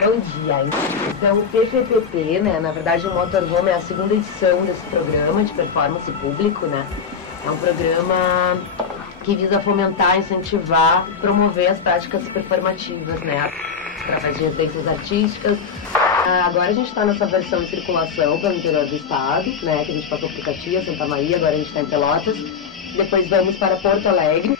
Bom dia. Então, o PPPP, né, na verdade o Motorhome é a segunda edição desse programa de performance público, né? É um programa que visa fomentar, incentivar, promover as práticas performativas, né? Através de residências artísticas. Agora a gente está nessa versão de circulação pelo interior do estado, né? Que a gente passou por Caxias, Santa Maria, agora a gente está em Pelotas. Depois vamos para Porto Alegre.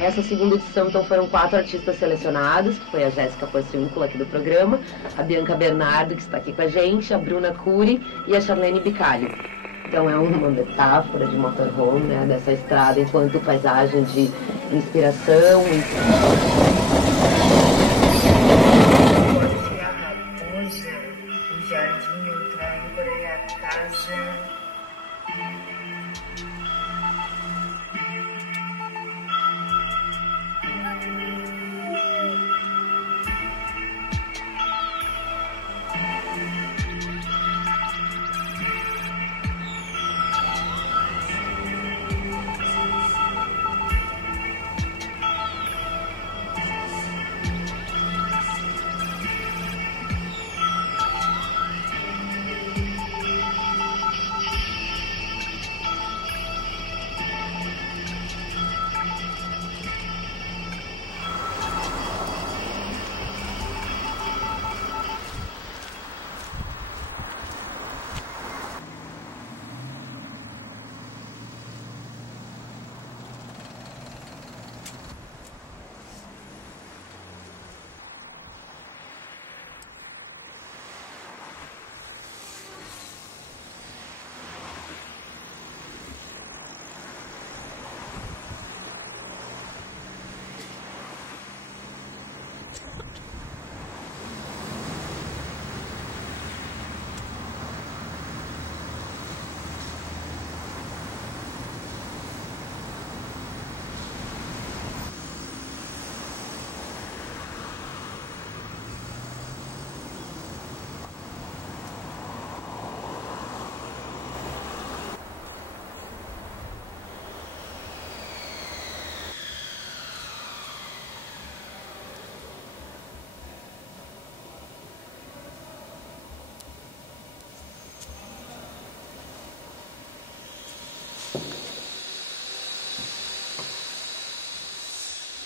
Essa segunda edição, então, foram 4 artistas selecionados, que foi a Jéssica Porciúncula aqui do programa, a Bianca Bernardo, que está aqui com a gente, a Bruna Cury e a Charlene Bicalho. Então é uma metáfora de motorhome, né, dessa estrada enquanto paisagem de inspiração e... A raposa, o jardim, outra âncora e a casa.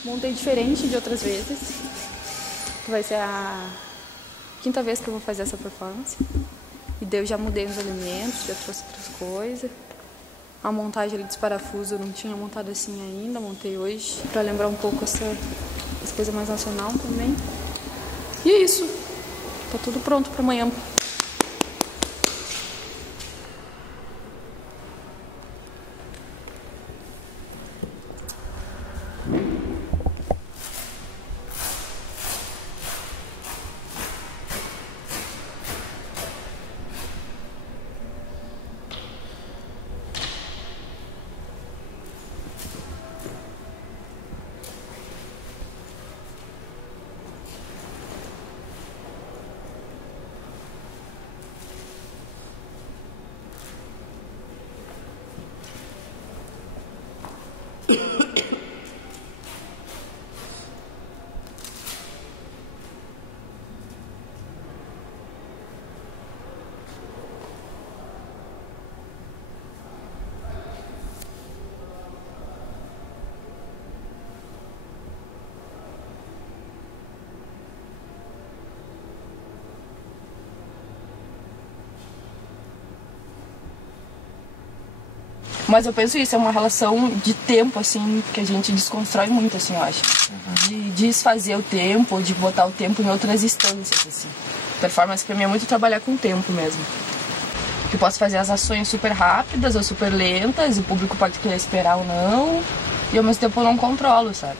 Montei diferente de outras vezes, que vai ser a 5ª vez que eu vou fazer essa performance. E daí eu já mudei os elementos, já trouxe outras coisas. A montagem ali dos parafusos eu não tinha montado assim ainda, montei hoje, para lembrar um pouco essa coisa mais nacional também. E é isso, tá tudo pronto para amanhã. Mas eu penso isso, é uma relação de tempo, assim, que a gente desconstrói muito, assim, eu acho. De desfazer o tempo, de botar o tempo em outras instâncias, assim. Performance pra mim é muito trabalhar com o tempo mesmo. Eu posso fazer as ações super rápidas ou super lentas, o público pode querer esperar ou não, e ao mesmo tempo eu não controlo, sabe?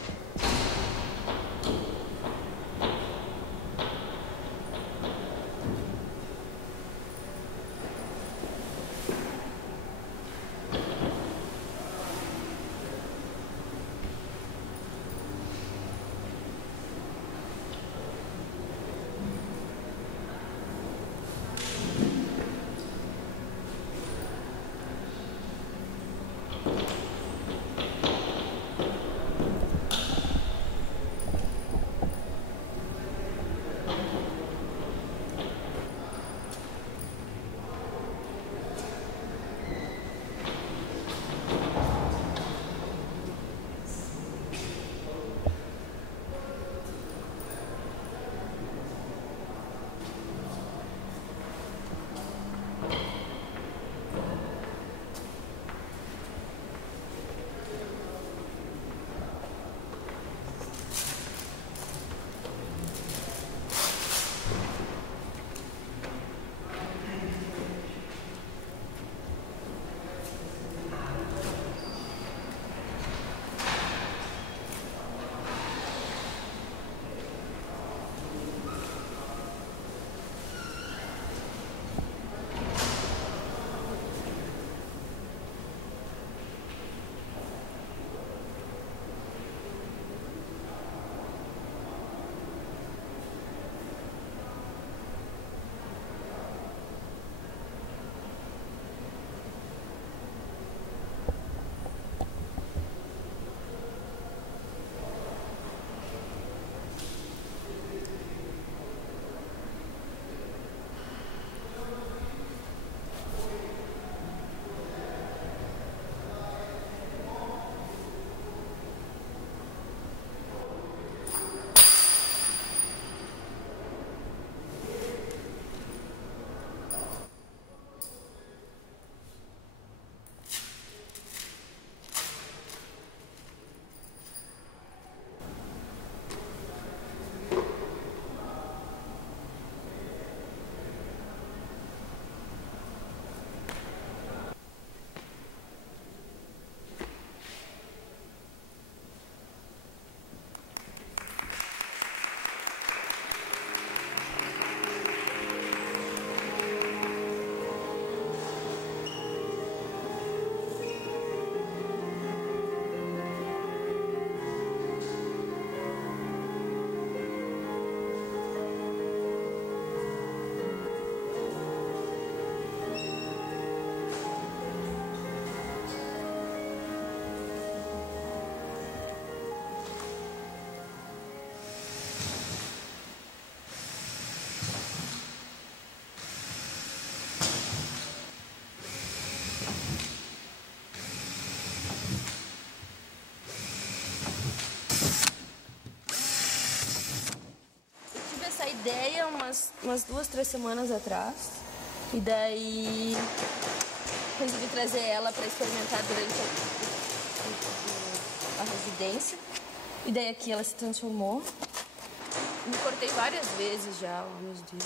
ideia umas 2, 3 semanas atrás. E daí resolvi trazer ela para experimentar durante a residência. E daí aqui ela se transformou. Me cortei várias vezes já alguns dias.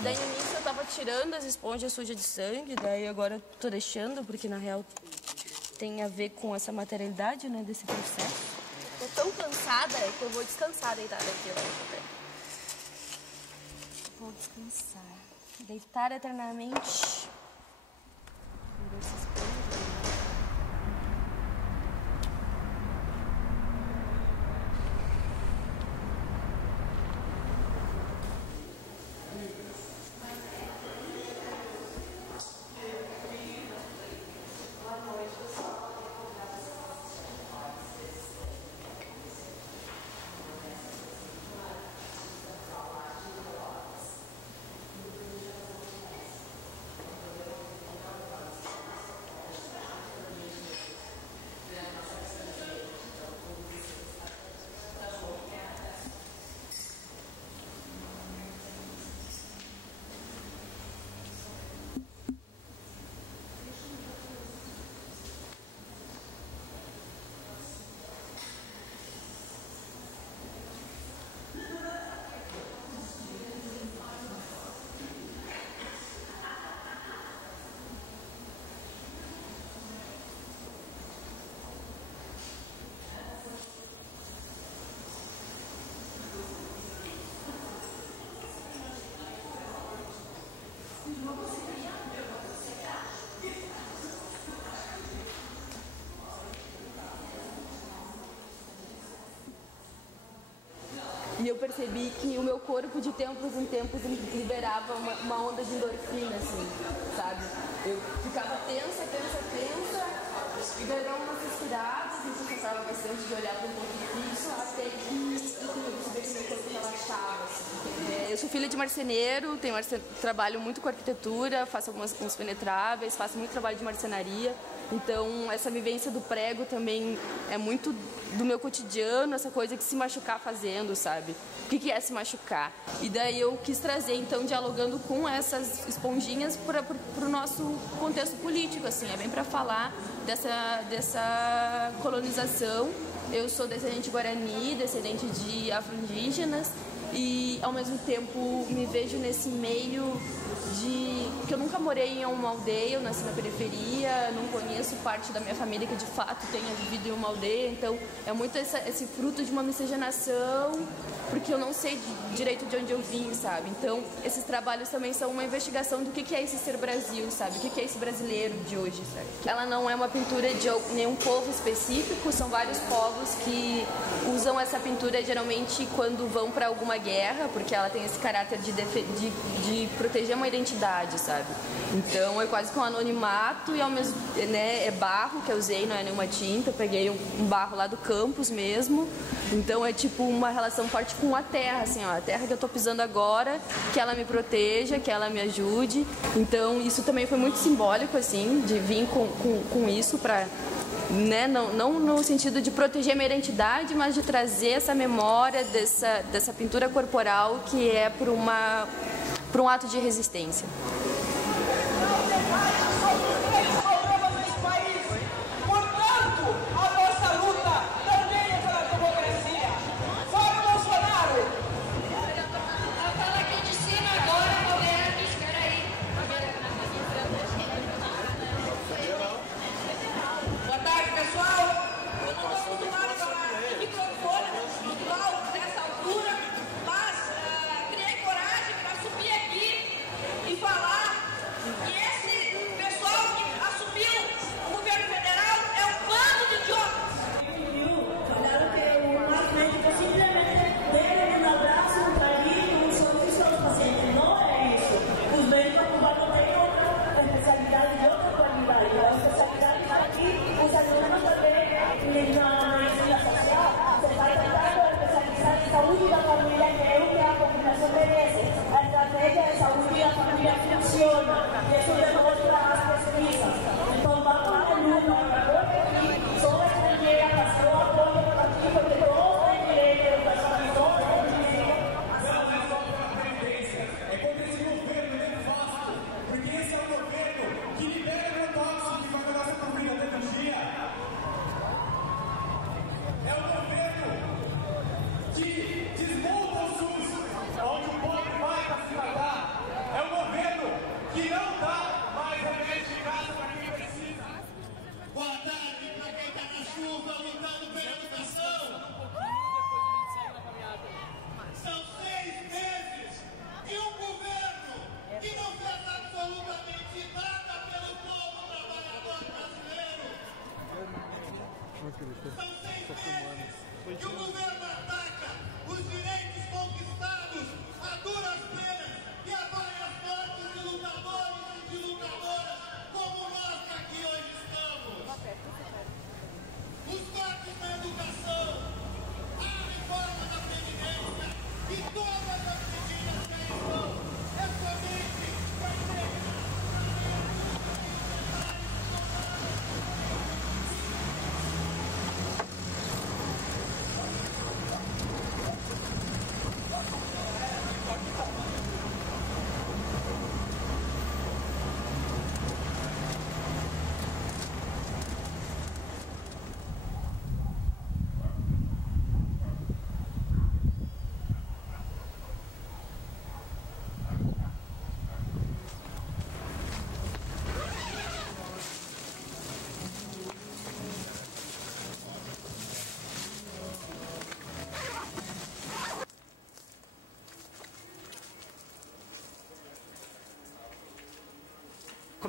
Daí no início eu tava tirando as esponjas sujas de sangue, daí agora eu tô deixando, porque na real tem a ver com essa materialidade, né, desse processo. Tô tão cansada que eu vou descansar deitada aqui agora. Vou descansar. Deitar eternamente. E eu percebi que o meu corpo, de tempos em tempos, liberava uma onda de endorfina, assim, sabe? Eu ficava tensa, e daí dava umas respiradas, e eu gostava bastante de olhar para um ponto fixo, até que eu percebi que meu corpo relaxava, assim. Eu sou filha de marceneiro, trabalho muito com arquitetura, faço uns penetráveis, faço muito trabalho de marcenaria. Então, essa vivência do prego também é muito do meu cotidiano, essa coisa de se machucar fazendo, sabe? O que é se machucar? E daí eu quis trazer, então, dialogando com essas esponjinhas para o nosso contexto político, assim. É bem para falar dessa colonização. Eu sou descendente guarani, descendente de afro-indígenas e, ao mesmo tempo, me vejo nesse meio que eu nunca morei em uma aldeia, eu nasci na periferia, não conheço parte da minha família que de fato tenha vivido em uma aldeia, então é muito esse fruto de uma miscigenação, porque eu não sei direito de onde eu vim, sabe? Então esses trabalhos também são uma investigação do que é esse ser Brasil, sabe? O que é esse brasileiro de hoje, sabe? Ela não é uma pintura de nenhum povo específico, são vários povos que usam essa pintura geralmente quando vão para alguma guerra, porque ela tem esse caráter de proteger uma identidade, sabe? Então é quase que um anonimato e ao mesmo, né, é barro que eu usei, não é nenhuma tinta, eu peguei um barro lá do campus mesmo. Então é tipo uma relação forte com a terra, assim, ó, a terra que eu tô pisando agora, que ela me proteja, que ela me ajude. Então isso também foi muito simbólico, assim, de vir com isso para, né, não no sentido de proteger minha identidade, mas de trazer essa memória dessa pintura corporal que é por um ato de resistência. Falar que esse pessoal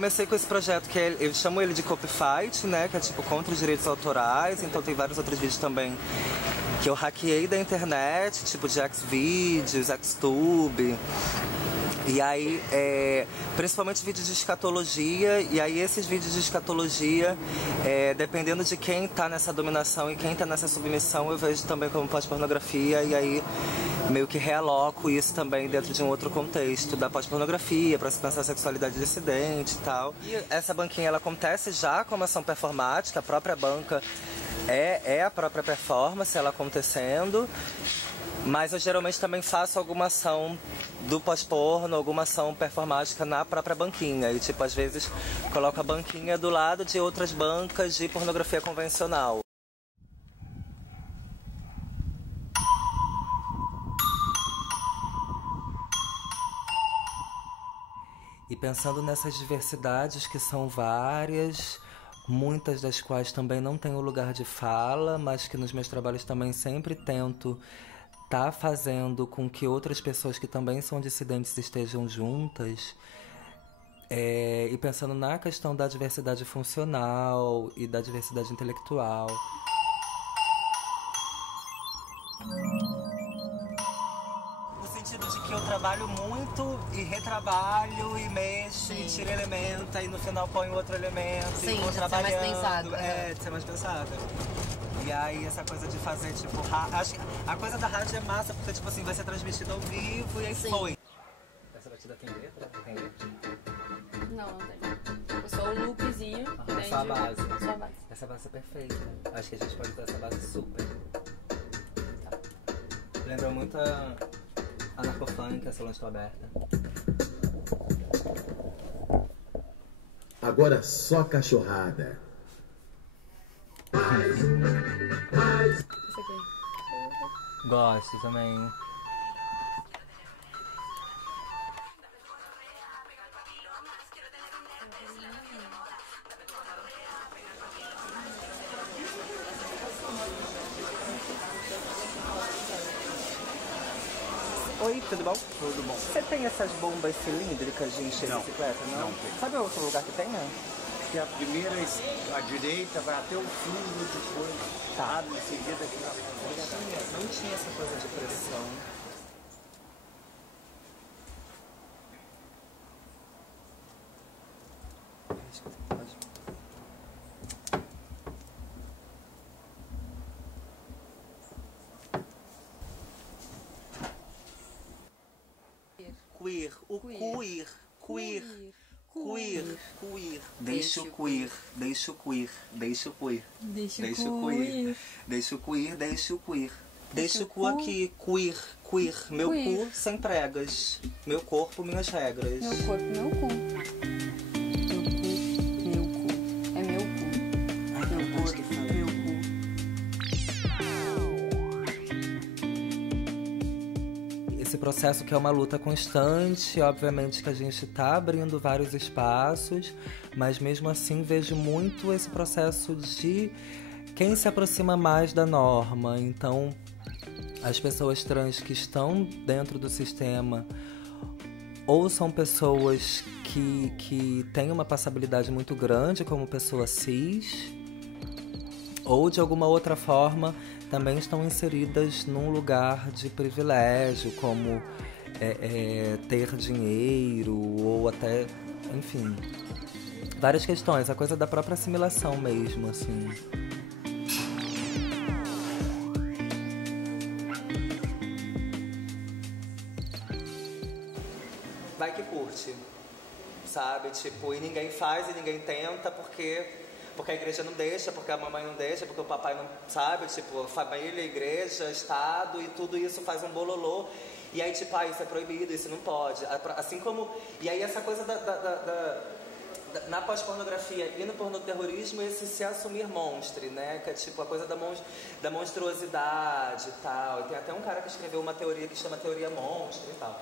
comecei com esse projeto que eu chamo ele de Copy Fight, né? Que é tipo contra os direitos autorais. Então tem vários outros vídeos também que eu hackeei da internet, tipo de Xvideos, Xtube. E aí, principalmente vídeos de escatologia, e aí esses vídeos de escatologia, dependendo de quem tá nessa dominação e quem tá nessa submissão, eu vejo também como pós-pornografia, e aí meio que realoco isso também dentro de um outro contexto da pós-pornografia, para se pensar a sexualidade dissidente e tal. E essa banquinha, ela acontece já como ação performática, a própria banca é a própria performance, ela acontecendo. Mas eu geralmente também faço alguma ação do pós-porno, alguma ação performática na própria banquinha. E tipo, às vezes coloco a banquinha do lado de outras bancas de pornografia convencional. E pensando nessas diversidades que são várias, muitas das quais também não têm o lugar de fala, mas que nos meus trabalhos também sempre tento tá fazendo com que outras pessoas que também são dissidentes estejam juntas, e pensando na questão da diversidade funcional e da diversidade intelectual. No sentido de que eu trabalho muito e retrabalho e mexo e tiro elemento e no final ponho outro elemento. Sim, e vou de ser mais pensado. De ser mais pensado. E aí essa coisa de fazer, tipo, acho que a coisa da rádio é massa, porque tipo assim, vai ser transmitido ao vivo e aí foi. Essa batida tem letra? Tem letra? Não, não tem. É só o loopzinho. Só a base. Só a base. Essa base é perfeita. Acho que a gente pode usar essa base super. Tá. Lembra muito a Narcofunk, a Solange Tô Aberta. Agora só cachorrada. Isso aqui. Gosto também. Oi, tudo bom? Tudo bom. Você tem essas bombas cilíndricas de encher bicicleta, não? Não tem. Sabe outro lugar que tenha? Que a primeira, a direita, vai até o fundo, depois tá em seguida aqui na frente. Não tinha essa coisa de pressão. Queer, o queer, queer. Queer, queer, deixa o queer, deixa o queer, deixa o queer, deixa o queer, deixa o queer, deixa o queer, deixa o cu aqui, queer, queer, meu cu sem pregas, meu corpo, minhas regras. Meu corpo, meu cu. Meu cu. É meu cu. Ai, meu corpo, meu cu. Esse processo que é uma luta constante, obviamente que a gente está abrindo vários espaços, mas mesmo assim vejo muito esse processo de quem se aproxima mais da norma. Então, as pessoas trans que estão dentro do sistema ou são pessoas que têm uma passabilidade muito grande como pessoa cis, ou de alguma outra forma também estão inseridas num lugar de privilégio, como ter dinheiro, ou até, enfim, várias questões, a coisa da própria assimilação mesmo, assim. Vai que curte, sabe? Tipo, e ninguém faz e ninguém tenta porque a igreja não deixa, porque a mamãe não deixa, porque o papai não sabe, tipo, família, igreja, Estado, e tudo isso faz um bololô. E aí, tipo, isso é proibido, isso não pode. Assim como... E aí essa coisa na pós-pornografia e no pornoterrorismo, esse se assumir monstre, né? Que é tipo a coisa da monstruosidade e tal. E tem até um cara que escreveu uma teoria que chama teoria monstre e tal.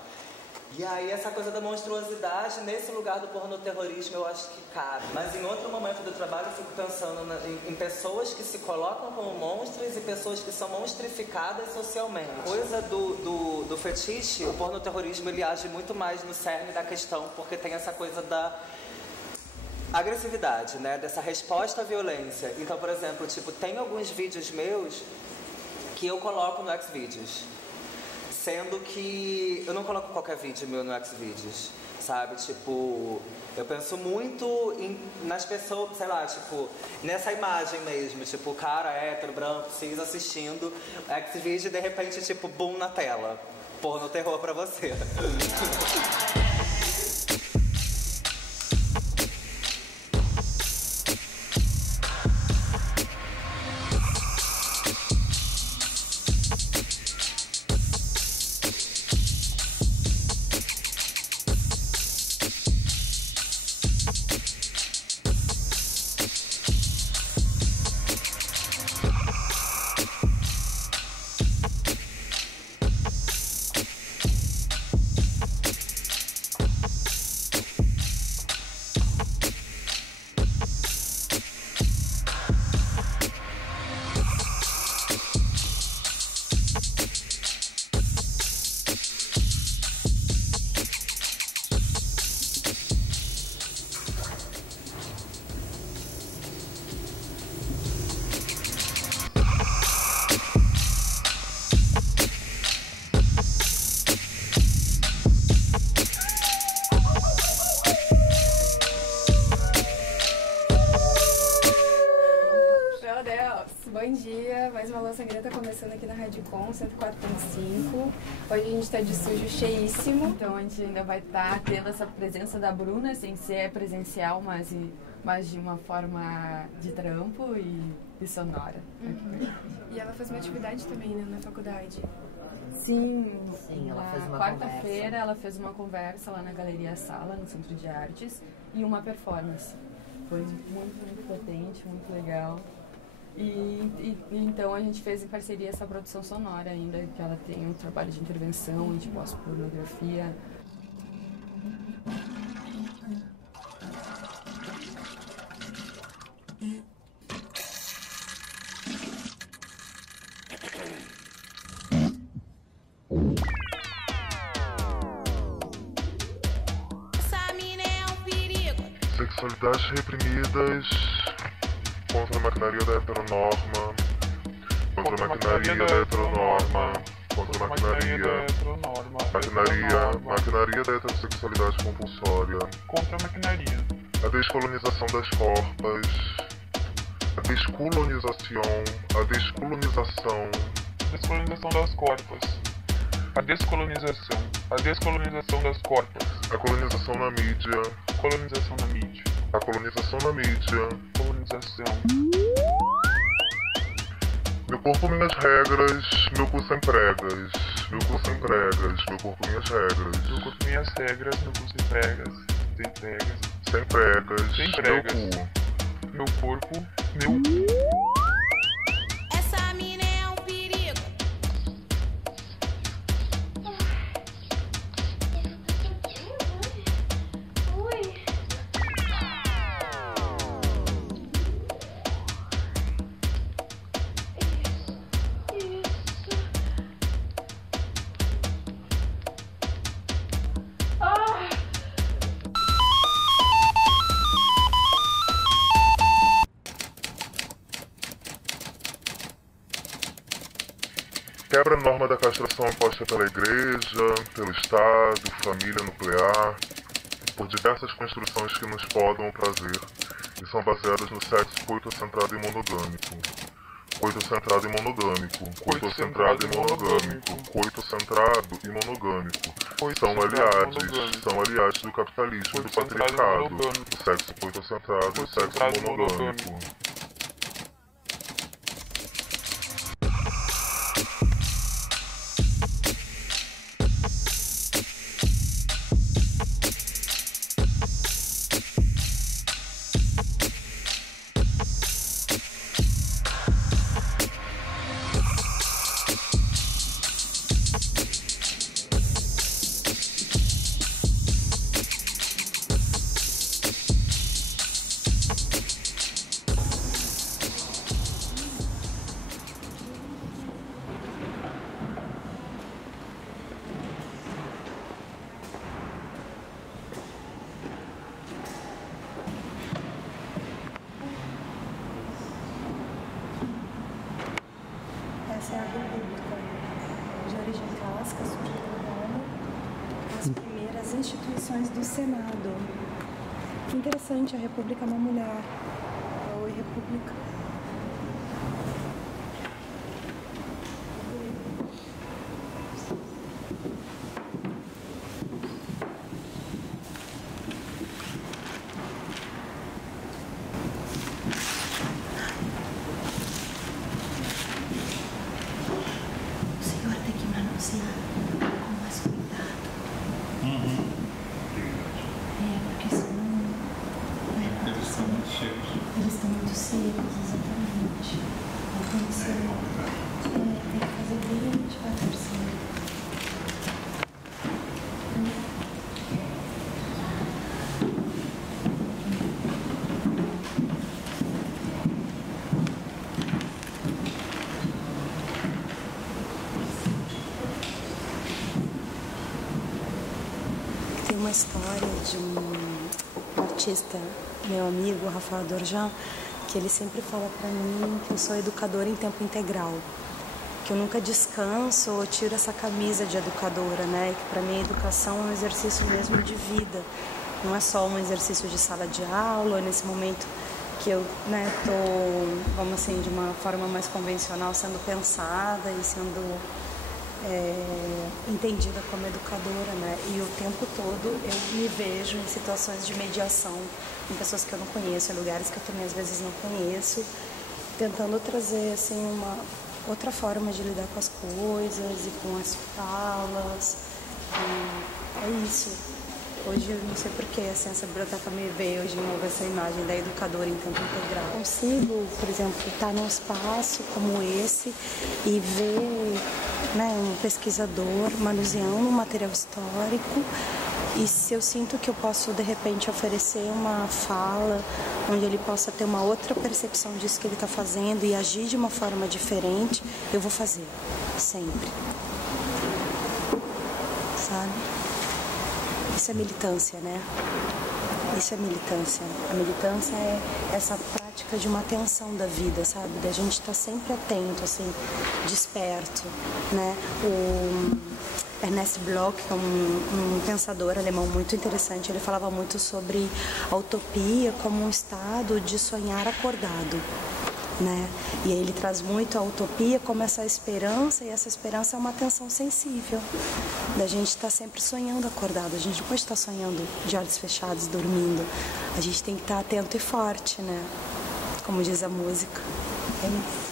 E aí essa coisa da monstruosidade, nesse lugar do pornoterrorismo, eu acho que cabe. Mas em outro momento do trabalho eu fico pensando em pessoas que se colocam como monstros e pessoas que são monstrificadas socialmente. Coisa do fetiche, o pornoterrorismo ele age muito mais no cerne da questão, porque tem essa coisa agressividade, né? Dessa resposta à violência. Então, por exemplo, tipo, tem alguns vídeos meus que eu coloco no Xvideos. Sendo que eu não coloco qualquer vídeo meu no Xvideos, sabe? Tipo, eu penso muito nas pessoas, sei lá, tipo, nessa imagem mesmo. Tipo, cara hétero, branco, cis, assistindo Xvideos e de repente, tipo, boom na tela. Porno terror pra você. Bom dia, mais uma Lua Sangrenta começando aqui na Rádio Com 104.5. Hoje a gente está de sujo cheíssimo, então a gente ainda vai estar tendo essa presença da Bruna, sem ser presencial, mas de uma forma de trampo e sonora. E ela faz uma atividade também, né, na faculdade? Sim, ela fez uma quarta-feira ela fez uma conversa lá na Galeria Sala, no Centro de Artes, e uma performance. Foi muito potente, muito legal. E então a gente fez em parceria essa produção sonora ainda, que ela tem um trabalho de intervenção e de pós-pornografia. Sexualidades reprimidas contra a maquinaria da heteronorma, contra a maquinaria da heteronorma, contra a maquinaria da heterossexualidade compulsória, contra a maquinaria, a descolonização das corpas, a descolonização das corpas, a descolonização das corpas, a colonização na mídia, a colonização na mídia. Meu corpo, minhas regras, meu cu sem pregas. Meu corpo, minhas regras. Meu cu sem pregas. Sem pregas. Meu corpo, meu cu. Essa mina é um perigo. Quebra a norma da castração imposta pela igreja, pelo Estado, família nuclear, por diversas construções que nos podam o prazer e são baseadas no sexo coito-centrado e monogâmico. Coito-centrado e monogâmico. São aliados do capitalismo e do patriarcado. O sexo coito-centrado e o sexo monogâmico. das primeiras instituições do Senado. Que interessante, a República é uma mulher. Oi, República. Tem uma história de um artista, meu amigo, Rafael Dorjan, que ele sempre fala pra mim que eu sou educadora em tempo integral, que eu nunca descanso ou tiro essa camisa de educadora, né? E que pra mim a educação é um exercício mesmo de vida, não é só um exercício de sala de aula, nesse momento que eu, né, tô, vamos assim, de uma forma mais convencional, sendo pensada e sendo entendida como educadora, né? E o tempo todo eu me vejo em situações de mediação com pessoas que eu não conheço, em lugares que eu também às vezes não conheço, tentando trazer assim uma outra forma de lidar com as coisas e com as falas. E é isso. Hoje eu não sei porquê, assim, essa biblioteca me veio de novo essa imagem da educadora em tempo integral. Consigo, por exemplo, estar num espaço como esse e ver, né, um pesquisador manuseando um material histórico, e se eu sinto que eu posso de repente oferecer uma fala onde ele possa ter uma outra percepção disso que ele está fazendo e agir de uma forma diferente, eu vou fazer, sempre. Sabe? Isso é militância, né? Isso é militância. A militância é essa prática de uma atenção da vida, sabe? Da gente estar sempre atento, assim, desperto, né? O Ernest Bloch, que é um pensador alemão muito interessante, ele falava muito sobre a utopia como um estado de sonhar acordado, né? E aí ele traz muito a utopia como essa esperança, e essa esperança é uma atenção sensível, da gente estar sempre sonhando acordado. A gente não pode estar sonhando de olhos fechados, dormindo. A gente tem que estar atento e forte, né? Como diz a música. É isso.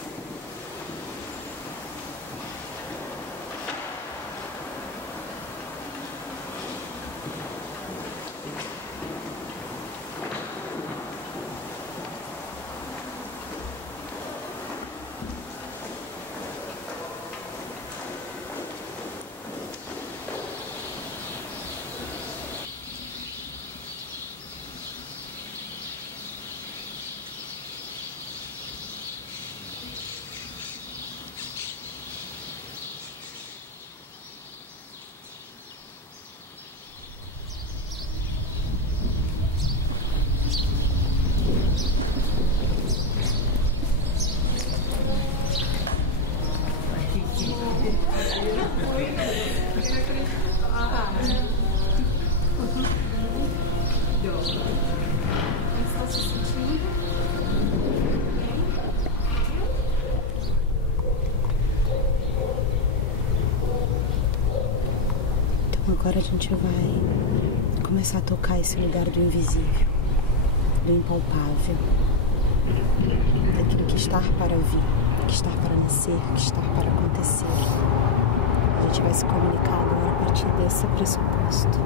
Agora a gente vai começar a tocar esse lugar do invisível, do impalpável, daquilo que está para vir, que está para nascer, que está para acontecer. A gente vai se comunicar agora a partir desse pressuposto,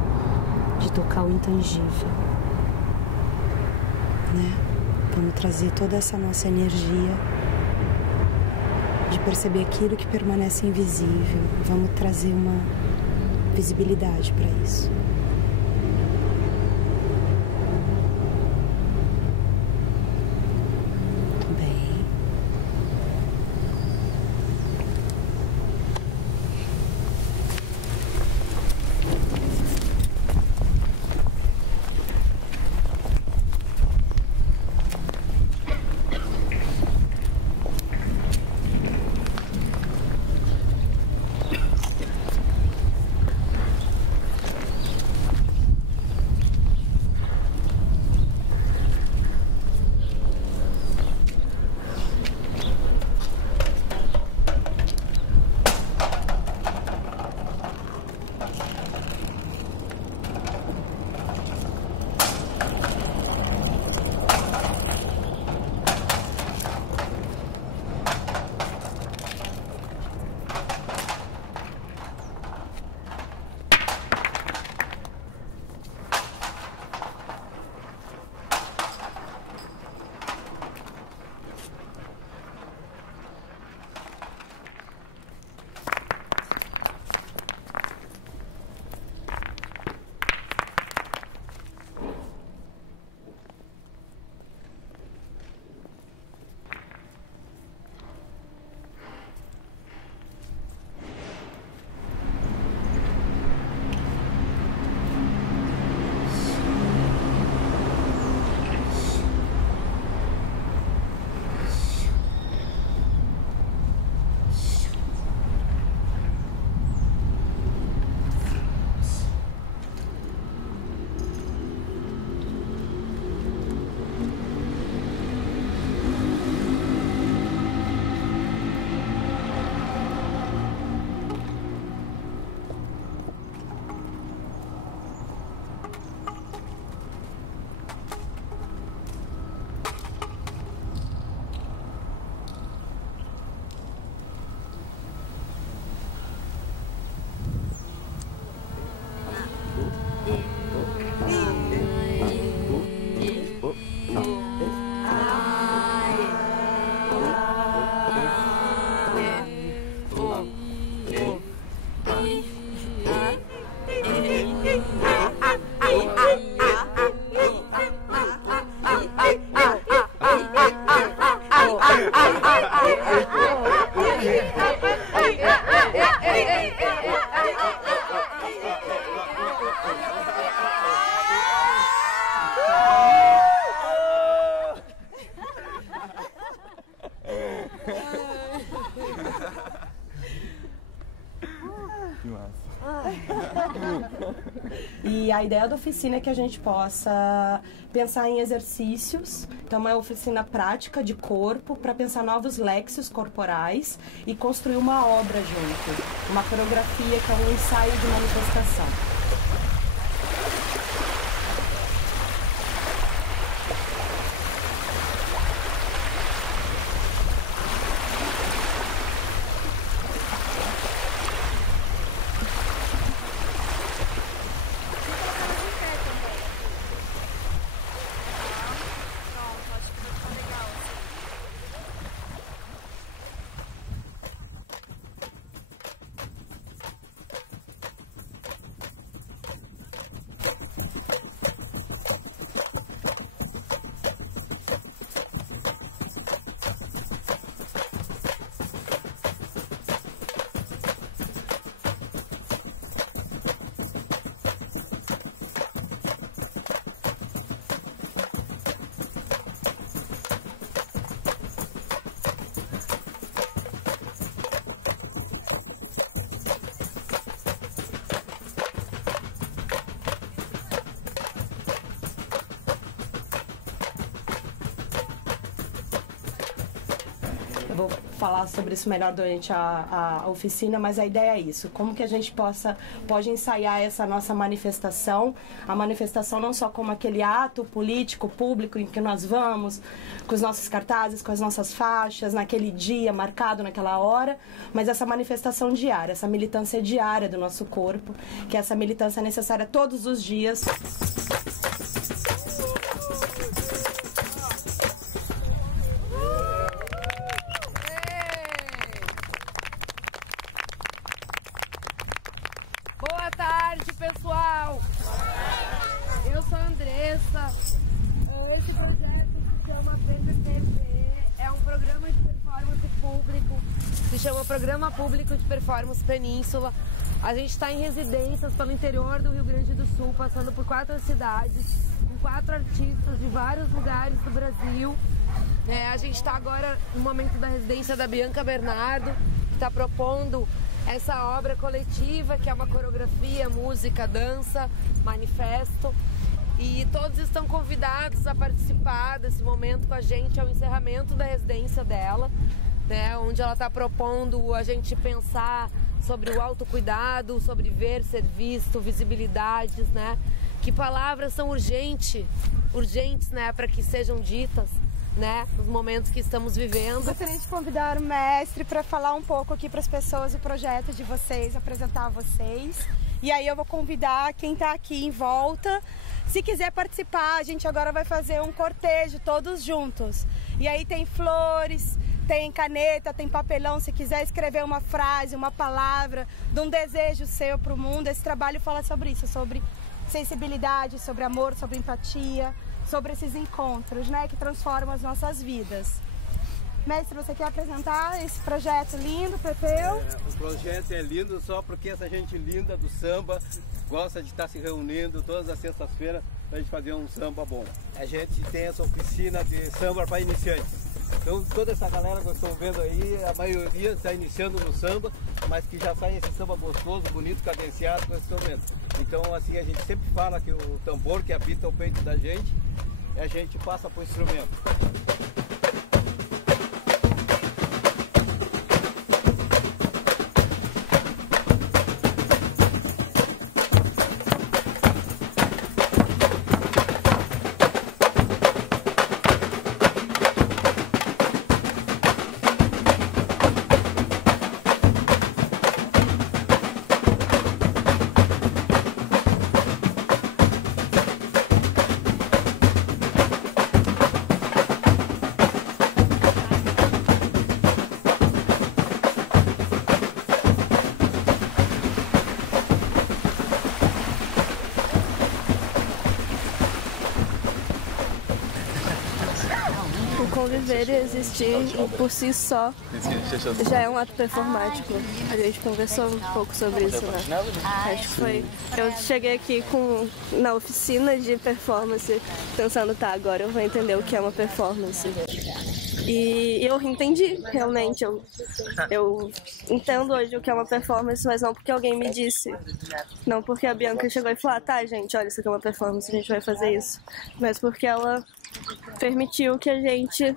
de tocar o intangível, né? Vamos trazer toda essa nossa energia de perceber aquilo que permanece invisível. Vamos trazer uma visibilidade para isso. Muito bem. Que massa. E a ideia da oficina é que a gente possa pensar em exercícios. Então, é uma oficina prática de corpo para pensar novos léxicos corporais e construir uma obra junto. Uma coreografia que é um ensaio de manifestação. Eu vou falar sobre isso melhor durante a oficina, mas a ideia é isso. Como que a gente pode ensaiar essa nossa manifestação. A manifestação não só como aquele ato político, público, em que nós vamos, com os nossos cartazes, com as nossas faixas, naquele dia marcado, naquela hora, mas essa manifestação diária, essa militância diária do nosso corpo, que essa militância é necessária todos os dias. Boa tarde, pessoal! Eu sou a Andressa. Esse projeto se chama PPPP, é um programa de performance público, se chama Programa Público de Performance Península. A gente está em residências pelo interior do Rio Grande do Sul, passando por 4 cidades, com 4 artistas de vários lugares do Brasil. A gente está agora no momento da residência da Bianca Bernardo, que está propondo essa obra coletiva, que é uma coreografia, música, dança, manifesto. E todos estão convidados a participar desse momento com a gente, ao encerramento da residência dela, onde ela está propondo a gente pensar sobre o autocuidado, sobre ver, ser visto, visibilidades, que palavras são urgentes, para que sejam ditas, nos momentos que estamos vivendo. Gostaria de convidar o mestre para falar um pouco aqui para as pessoas o projeto de vocês, apresentar a vocês. E aí eu vou convidar quem está aqui em volta. Se quiser participar, a gente agora vai fazer um cortejo todos juntos. E aí tem flores, tem caneta, tem papelão. Se quiser escrever uma frase, uma palavra de um desejo seu para o mundo, esse trabalho fala sobre isso, sobre sensibilidade, sobre amor, sobre empatia, sobre esses encontros, que transformam as nossas vidas. Mestre, você quer apresentar esse projeto lindo, Pepeu? O projeto é lindo só porque essa gente linda do samba gosta de estar se reunindo todas as sextas-feiras para a gente fazer um samba bom. A gente tem essa oficina de samba para iniciantes. Então toda essa galera que vocês estão vendo aí, a maioria está iniciando no samba, mas que já sai esse samba gostoso, bonito, cadenciado, que vocês estão vendo. Então assim, a gente sempre fala que o tambor que habita o peito da gente, a gente passa para o instrumento. Conviver e existir por si só já é um ato performático. A gente conversou um pouco sobre isso, Acho que foi. Eu cheguei aqui na oficina de performance pensando, agora eu vou entender o que é uma performance. E eu entendi, realmente. Eu entendo hoje o que é uma performance, mas não porque alguém me disse. Não porque a Bianca chegou e falou, tá, gente, olha, isso aqui é uma performance, a gente vai fazer isso. Mas porque ela permitiu que a gente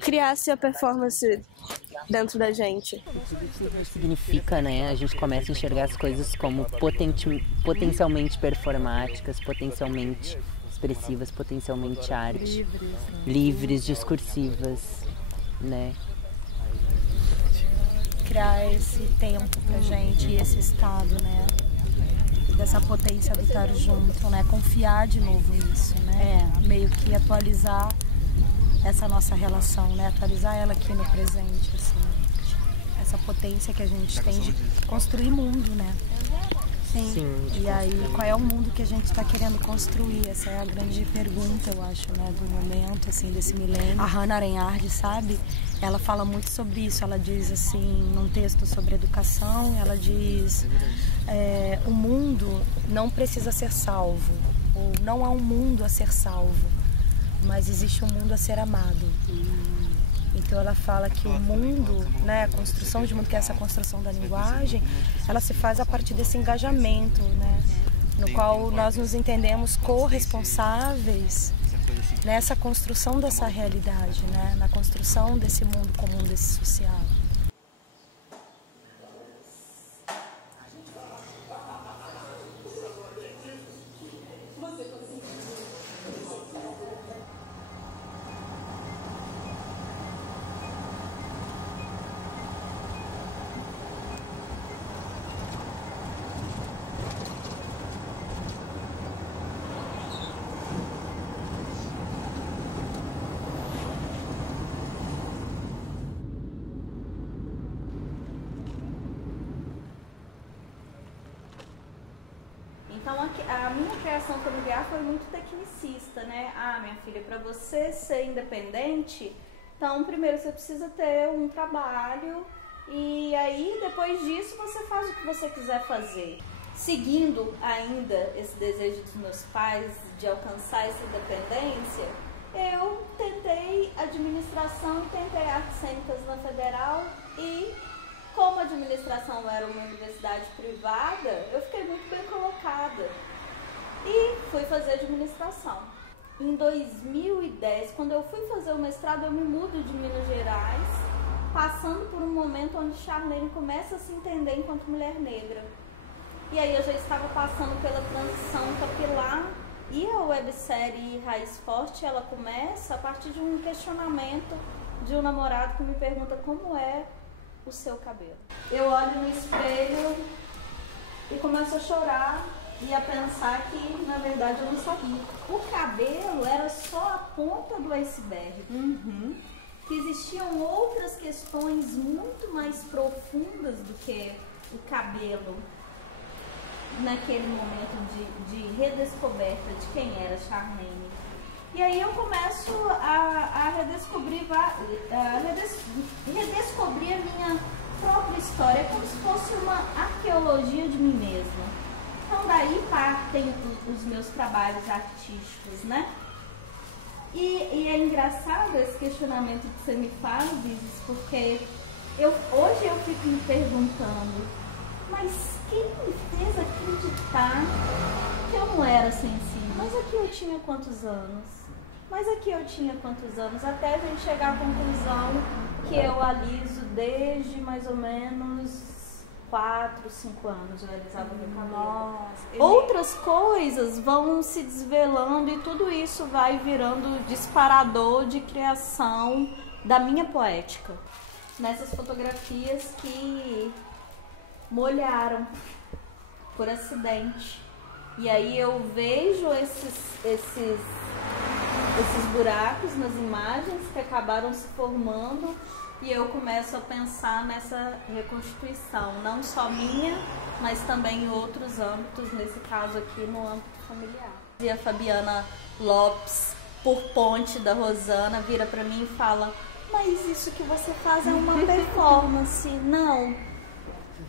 criasse a performance dentro da gente. Significa, né? A gente começa a enxergar as coisas como potencialmente performáticas, potencialmente expressivas, potencialmente arte, livres, discursivas, né? Criar esse tempo pra gente e esse estado, né? Dessa potência do estar junto, né? Confiar de novo nisso, né? Meio que atualizar essa nossa relação, né? Atualizar ela aqui no presente, assim. Essa potência que a gente tem de construir mundo, né? Sim. E aí, qual é o mundo que a gente está querendo construir? Essa é a grande pergunta, eu acho, né? Do momento, assim, desse milênio. A Hannah Arendt, sabe? Ela fala muito sobre isso. Ela diz, assim, num texto sobre educação, ela diz o mundo não precisa ser salvo. Ou não há um mundo a ser salvo, mas existe um mundo a ser amado. Então ela fala que o mundo, né, a construção de mundo, que é essa construção da linguagem, ela se faz a partir desse engajamento, né, no qual nós nos entendemos corresponsáveis nessa construção dessa realidade, né, na construção desse mundo comum, desse social. Então a minha criação familiar foi muito tecnicista, né? Ah, minha filha, para você ser independente, então primeiro você precisa ter um trabalho e aí depois disso você faz o que você quiser fazer. Seguindo ainda esse desejo dos meus pais de alcançar essa independência, eu tentei administração e tentei artes cênicas na Federal e como a administração era uma universidade privada, eu fiquei muito bem colocada e fui fazer administração. Em 2010, quando eu fui fazer o mestrado, eu me mudo de Minas Gerais, passando por um momento onde Charlene começa a se entender enquanto mulher negra. E aí eu já estava passando pela transição capilar e a websérie Raiz Forte, ela começa a partir de um questionamento de um namorado que me pergunta como é o seu cabelo. Eu olho no espelho e começo a chorar e a pensar que, na verdade, eu não sabia. O cabelo era só a ponta do iceberg. Que existiam outras questões muito mais profundas do que o cabelo naquele momento de redescoberta de quem era Charlene. E aí eu começo a redescobrir a minha própria história, como se fosse uma arqueologia de mim mesma. Então daí partem os meus trabalhos artísticos, né? E é engraçado esse questionamento que você me faz, Isis, porque hoje eu fico me perguntando, mas quem me fez acreditar que eu não era sensível? Mas aqui eu tinha quantos anos? Até a gente chegar à conclusão que eu aliso desde mais ou menos 4, 5 anos eu alisava meu cabelo. Outras coisas vão se desvelando e tudo isso vai virando disparador de criação da minha poética. Nessas fotografias que molharam por acidente. E aí eu vejo esses buracos nas imagens que acabaram se formando e eu começo a pensar nessa reconstituição, não só minha, mas também em outros âmbitos, nesse caso aqui no âmbito familiar. E a Fabiana Lopes, por ponte da Rosana, vira para mim e fala: mas isso que você faz é uma performance. Não,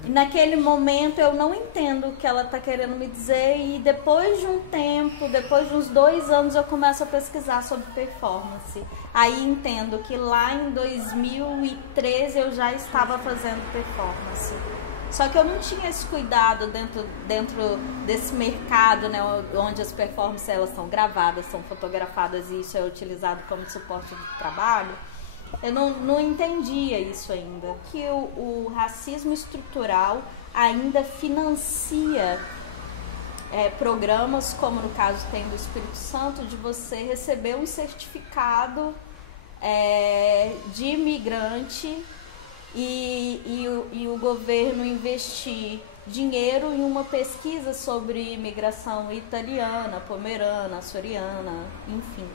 naquele momento eu não entendo o que ela está querendo me dizer, e depois de um tempo, depois de uns 2 anos, eu começo a pesquisar sobre performance. Aí entendo que lá em 2013 eu já estava fazendo performance. Só que eu não tinha esse cuidado dentro desse mercado, né, onde as performances elas são gravadas, são fotografadas e isso é utilizado como suporte de trabalho. Eu não entendia isso ainda, que o racismo estrutural ainda financia programas, como no caso tem do Espírito Santo, de você receber um certificado de imigrante e o governo investir dinheiro em uma pesquisa sobre imigração italiana, pomerana, açoriana, enfim.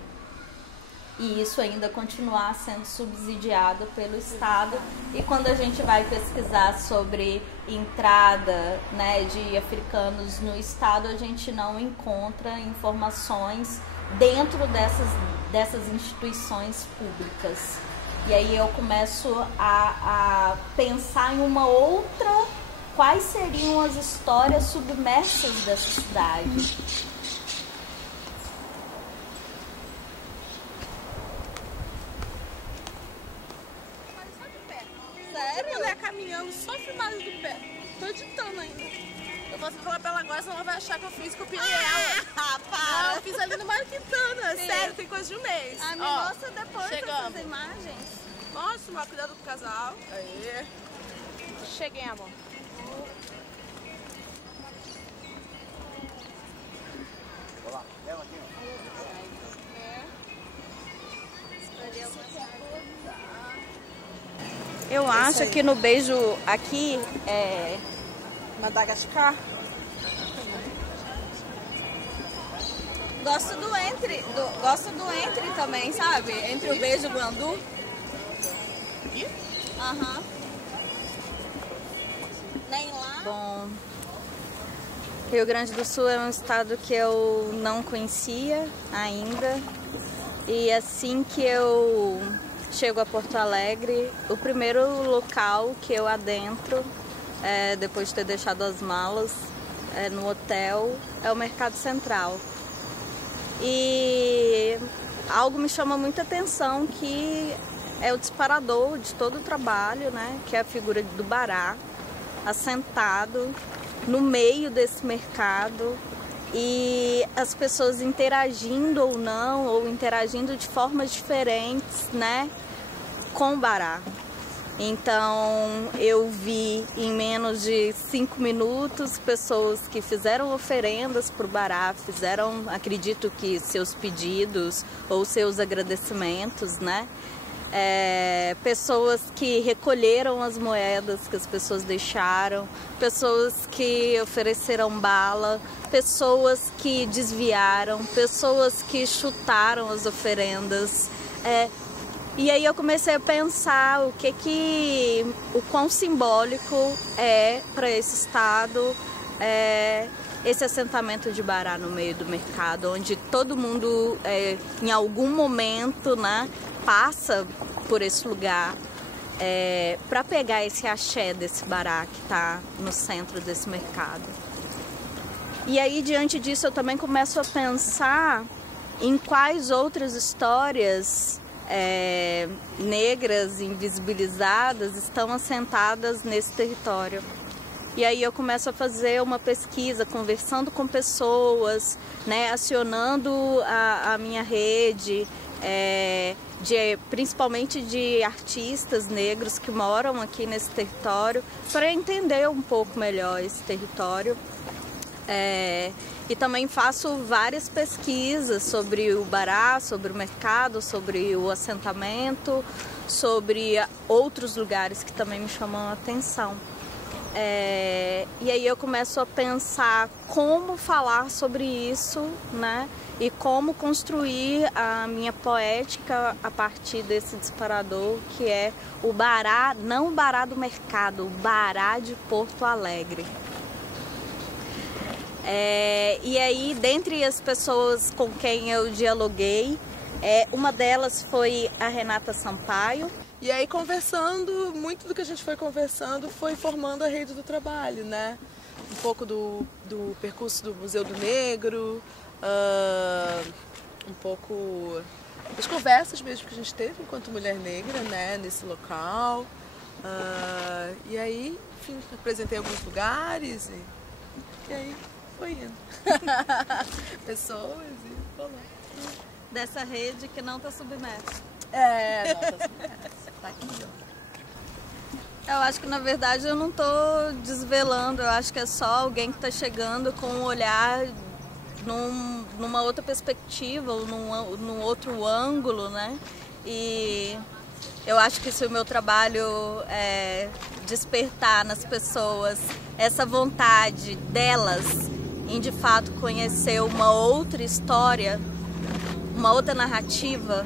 E isso ainda continuar sendo subsidiado pelo Estado. E quando a gente vai pesquisar sobre entrada, né, de africanos no Estado, a gente não encontra informações dentro dessas instituições públicas. E aí eu começo a pensar em uma outra, quais seriam as histórias submersas dessa cidade. Sério? Mulher caminhando, só filmada do pé. Tô editando ainda. Eu vou falar pra ela agora, senão ela vai achar que eu fiz, que eu pilhei ela. Ah, para! Não, eu fiz ali no Marquitana. Sério, tem coisa de um mês. Ah, me mostra depois chegamos. As imagens. Mostra, tomar cuidado com o casal. Aí. Cheguei, amor. Olha lá, leva aqui, Eu acho que no beijo aqui é Madagascar. Gosto do entre também, sabe? Entre o beijo e o guandu. Aham. Nem lá. Bom, Rio Grande do Sul é um estado que eu não conhecia ainda. E assim que eu chego a Porto Alegre, o primeiro local que eu adentro, depois de ter deixado as malas no hotel, é o Mercado Central. E algo me chama muita atenção, que é o disparador de todo o trabalho, né? Que é a figura do Bará, assentado no meio desse mercado, e as pessoas interagindo ou não, ou interagindo de formas diferentes, né, com o Bará. Então eu vi em menos de 5 minutos pessoas que fizeram oferendas para o Bará, fizeram, acredito que seus pedidos ou seus agradecimentos, né? Pessoas que recolheram as moedas que as pessoas deixaram, pessoas que ofereceram bala, pessoas que desviaram, pessoas que chutaram as oferendas. E aí eu comecei a pensar o quão simbólico é para esse estado esse assentamento de Bará no meio do mercado, onde todo mundo em algum momento, né, passa por esse lugar para pegar esse axé desse Bará que está no centro desse mercado. E aí, diante disso, eu também começo a pensar em quais outras histórias negras, invisibilizadas, estão assentadas nesse território. E aí eu começo a fazer uma pesquisa, conversando com pessoas, né, acionando a minha rede, principalmente de artistas negros que moram aqui nesse território, para entender um pouco melhor esse território. E também faço várias pesquisas sobre o Bará, sobre o mercado, sobre o assentamento, sobre outros lugares que também me chamam a atenção. E aí eu começo a pensar como falar sobre isso, né? E como construir a minha poética a partir desse disparador, que é o Bará, não o Bará do mercado, o Bará de Porto Alegre. E aí, dentre as pessoas com quem eu dialoguei, uma delas foi a Renata Sampaio, E aí, conversando, muito do que a gente foi conversando foi formando a rede do trabalho, né? Um pouco do percurso do Museu do Negro, um pouco das conversas mesmo que a gente teve enquanto mulher negra, né? Nesse local. E aí, enfim, apresentei alguns lugares e aí foi indo. Pessoas e rolou. Dessa rede que não está submersa. Não está submersa. Tá aqui, ó. Eu acho que na verdade eu não estou desvelando, eu acho que é só alguém que está chegando com um olhar numa outra perspectiva, ou num outro ângulo, né? E eu acho que se o meu trabalho é despertar nas pessoas essa vontade delas em de fato conhecer uma outra história, uma outra narrativa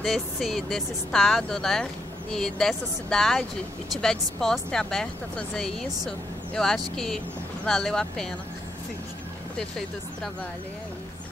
desse estado, né? E dessa cidade, e estiver disposta e aberta a fazer isso, eu acho que valeu a pena ter feito esse trabalho. E é isso.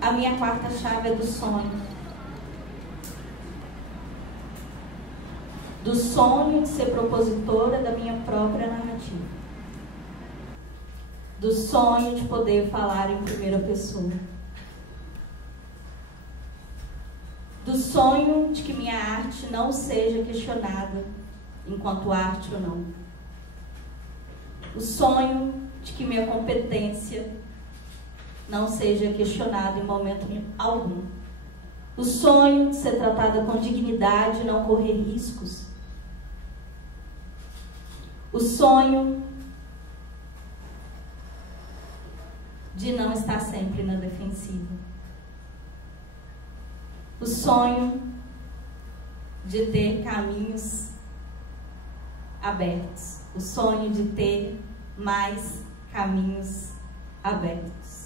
A minha quarta chave é do sonho. Do sonho de ser propositora da minha própria narrativa. Do sonho de poder falar em primeira pessoa. sonho de que minha arte não seja questionada enquanto arte ou não. O sonho de que minha competência não seja questionada em momento algum. O sonho de ser tratada com dignidade e não correr riscos. O sonho de não estar sempre na defensiva. O sonho de ter caminhos abertos. O sonho de ter mais caminhos abertos.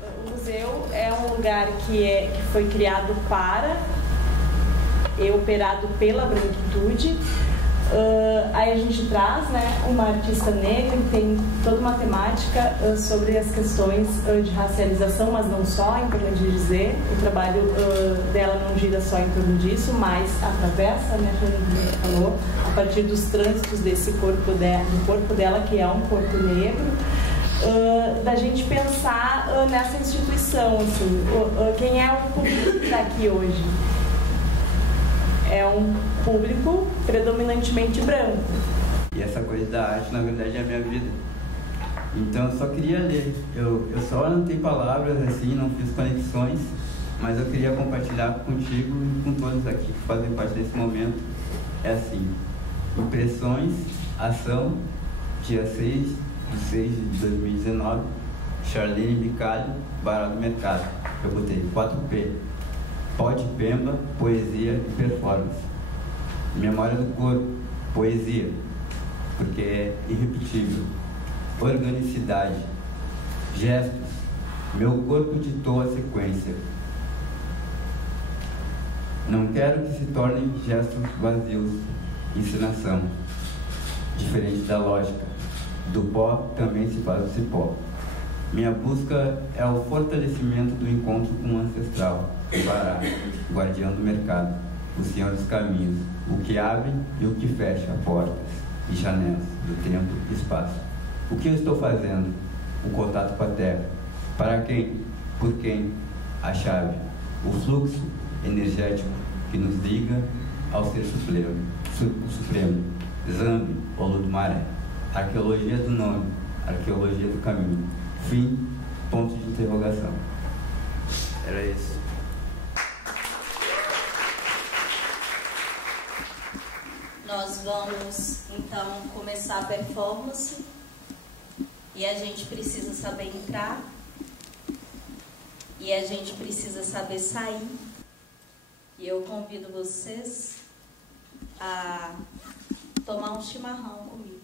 O museu é um lugar que foi criado para e operado pela branquitude. Aí a gente traz, né, uma artista negra que tem toda uma temática sobre as questões de racialização, mas não só, é importante dizer. O trabalho dela não gira só em torno disso, mas atravessa, né, a gente falou, a partir dos trânsitos desse corpo do corpo dela, que é um corpo negro. Da gente pensar nessa instituição, assim, quem é o público que está aqui hoje? É um público predominantemente branco. E essa coisa da arte, na verdade, é a minha vida. Então, eu só queria ler. Eu só anotei palavras, assim, não fiz conexões, mas eu queria compartilhar contigo e com todos aqui que fazem parte desse momento. É assim: Impressões, Ação, dia 6 de 6 de 2019, Charlene Bicalho, Barra do Mercado. Eu botei 4P. Pó de Pemba, poesia e performance. Memória do corpo, poesia, porque é irrepetível. Organicidade, gestos, meu corpo ditou a sequência. Não quero que se tornem gestos vazios, encenação. Diferente da lógica, do pó também se faz o cipó. Minha busca é o fortalecimento do encontro com o ancestral, o Bará, guardião do mercado, o senhor dos caminhos, o que abre e o que fecha portas e janelas do tempo e espaço. O que eu estou fazendo? O contato com a terra. Para quem? Por quem? A chave. O fluxo energético que nos liga ao ser supremo. Zambi, Olo do Maré. Arqueologia do nome, arqueologia do caminho. Fim, ponto de interrogação. Era isso. Nós vamos, então, começar a performance e a gente precisa saber entrar e a gente precisa saber sair. E eu convido vocês a tomar um chimarrão comigo.